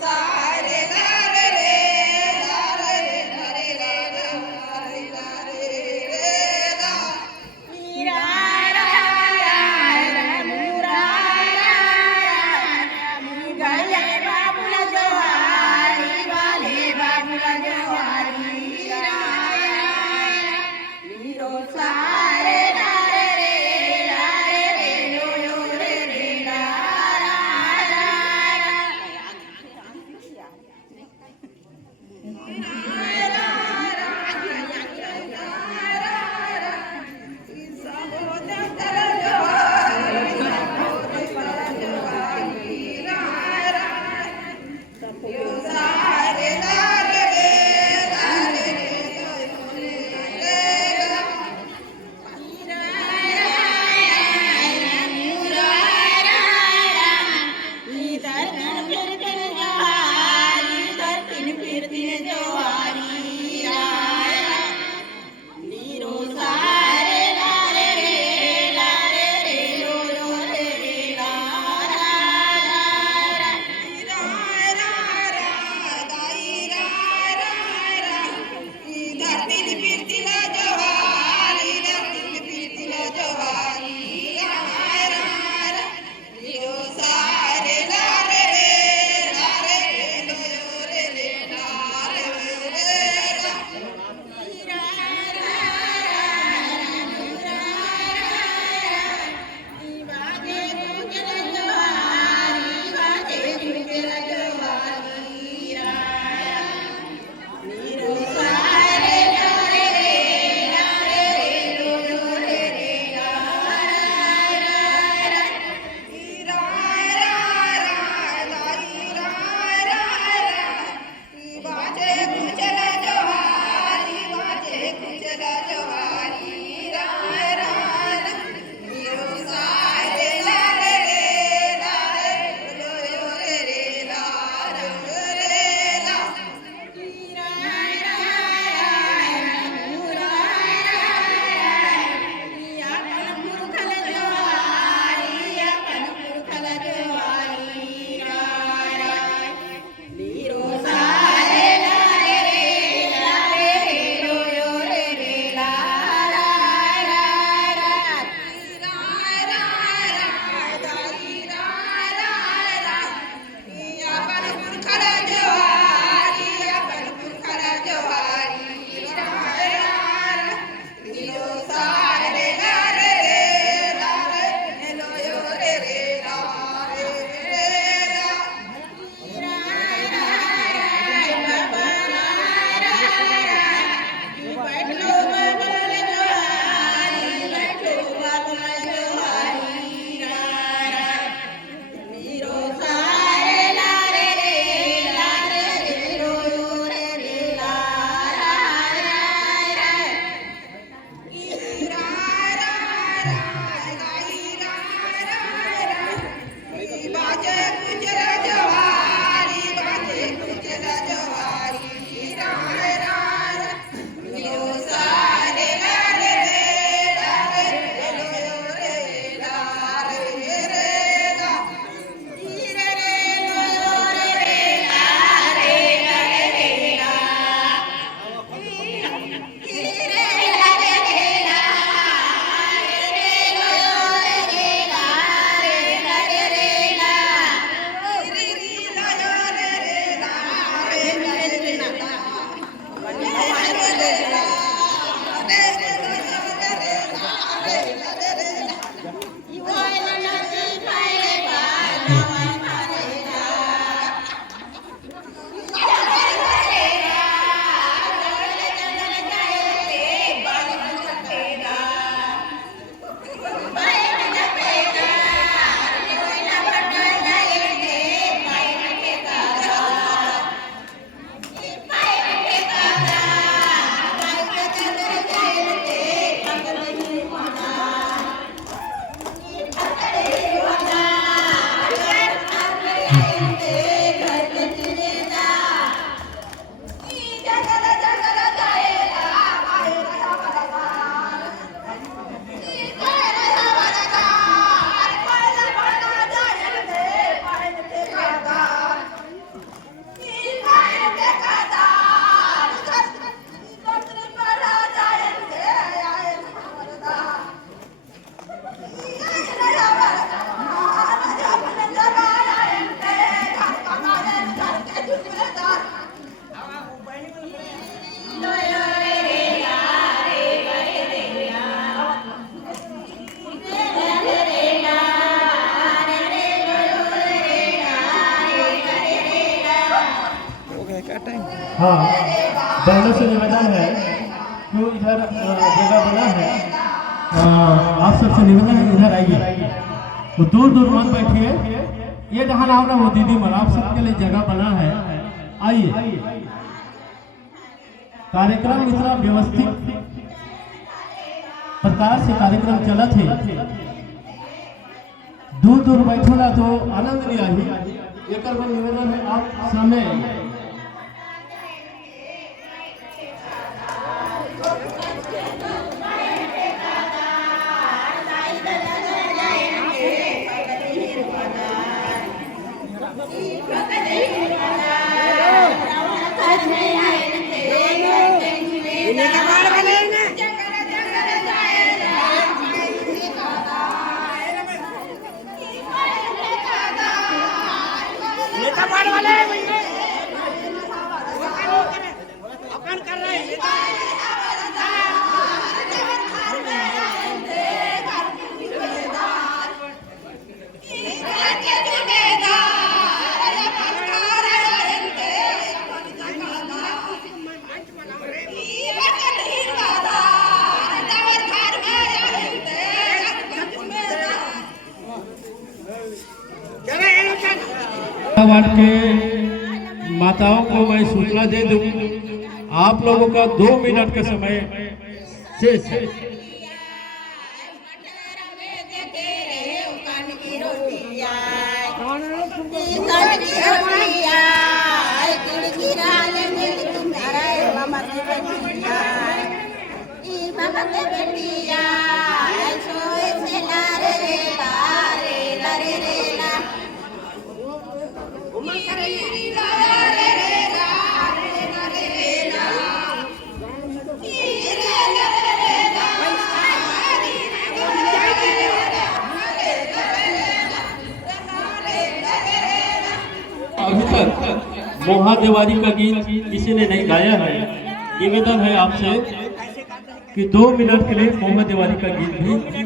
सारे हाँ, बहनों से निवेदन है जो इधर जगह बना है, आप सबसे निवेदन है इधर आइए, तो दूर दूर मत बैठिए, ये जहाँ आओ ना वो दीदी मन आप सबके लिए जगह बना है, आइए। कार्यक्रम इतना व्यवस्थित प्रकार से कार्यक्रम चला थे, दूर दूर बैठो ना तो आनंद नहीं आई। एक निवेदन है आप सामने वार्ड के माताओं को मैं सूचना दे दूं, आप लोगों का 2 मिनट का समय शेष है। अभी तक महादेवारी का गीत किसी ने नहीं गाया है, निवेदन है आपसे कि 2 मिनट के लिए महादेवारी का गीत भी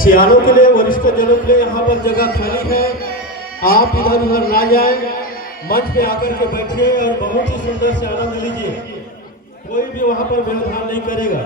सियानों के लिए, वरिष्ठ जनों के लिए यहाँ पर जगह खाली है, आप इधर उधर ना जाएं, मंच पे आकर के बैठिए और बहुत ही सुंदर से आनंद लीजिए, कोई भी वहाँ पर व्यवधान नहीं करेगा।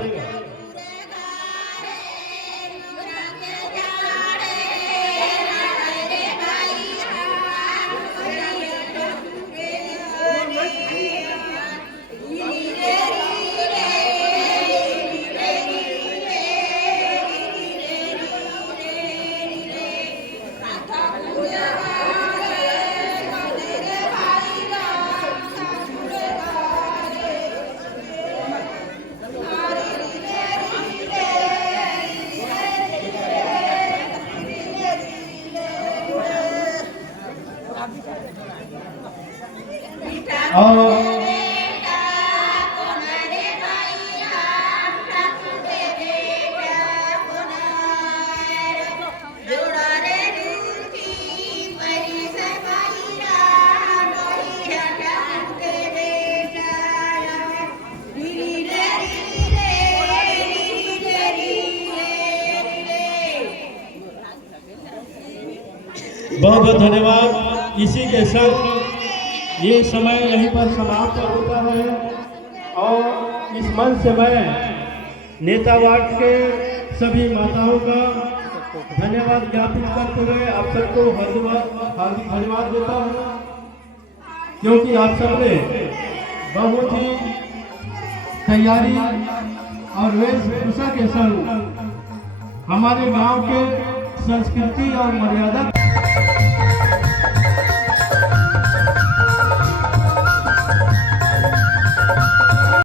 बहुत बहुत धन्यवाद। इसी के साथ ये समय यहीं पर समाप्त होता है और इस मंच से मैं नेता वार्ड के सभी माताओं का धन्यवाद ज्ञापित करते हुए आप सबको हार्दिक धन्यवाद देता हूँ। क्योंकि आप सब ने बहुत ही तैयारी और वेशभूषा के संग हमारे गांव के संस्कृति और मर्यादा